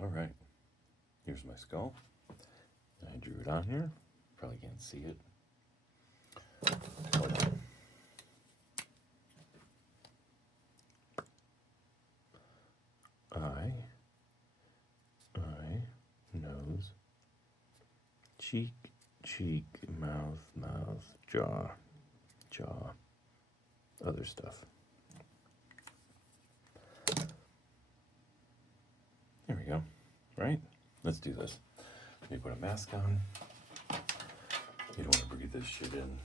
All right, here's my skull. I drew it on here. Probably can't see it. Eye, nose, cheek, mouth, jaw, other stuff. There we go. Right? Let's do this. Let me put a mask on. You don't want to breathe this shit in.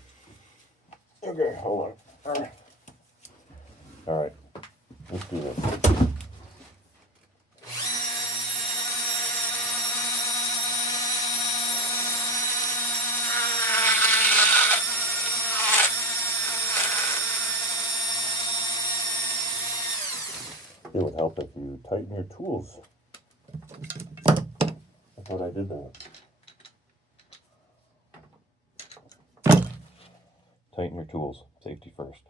Okay, hold on. All right. Let's do this. It would help if you tighten your tools. I thought I did that. Tighten your tools. Safety first.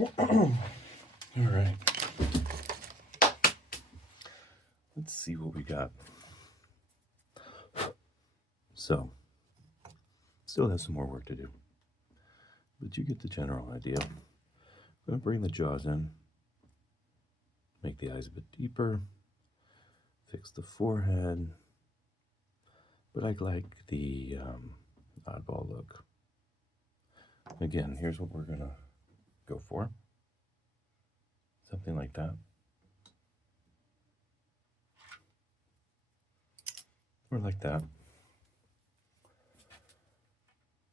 All right. Let's see what we got. So, still has some more work to do, but you get the general idea. I'm going to bring the jaws in, make the eyes a bit deeper, fix the forehead, but I like the oddball look. Again, here's what we're going to go for. Something like that. Or like that.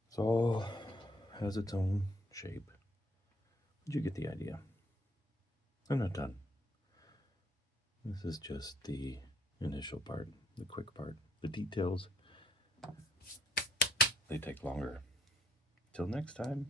It's all has its own shape. But you get the idea. I'm not done. This is just the initial part, the quick part. The details, they take longer. Till next time.